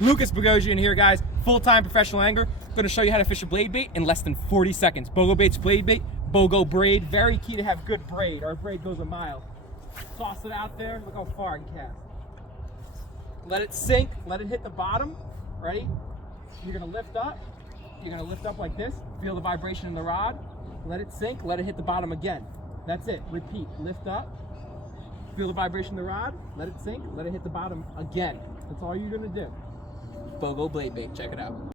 Lucas Bogosian here, guys. Full-time professional angler. Going to show you how to fish a blade bait in less than 40 seconds. Bogobaits blade bait, bogo braid. Very key to have good braid. Our braid goes a mile. Toss it out there. Look how far I can cast. Let it sink. Let it hit the bottom. Ready? You're going to lift up. You're going to lift up like this. Feel the vibration in the rod. Let it sink. Let it hit the bottom again. That's it. Repeat. Lift up. Feel the vibration in the rod. Let it sink. Let it hit the bottom again. That's all you're going to do. Bogo blade bait. Check it out.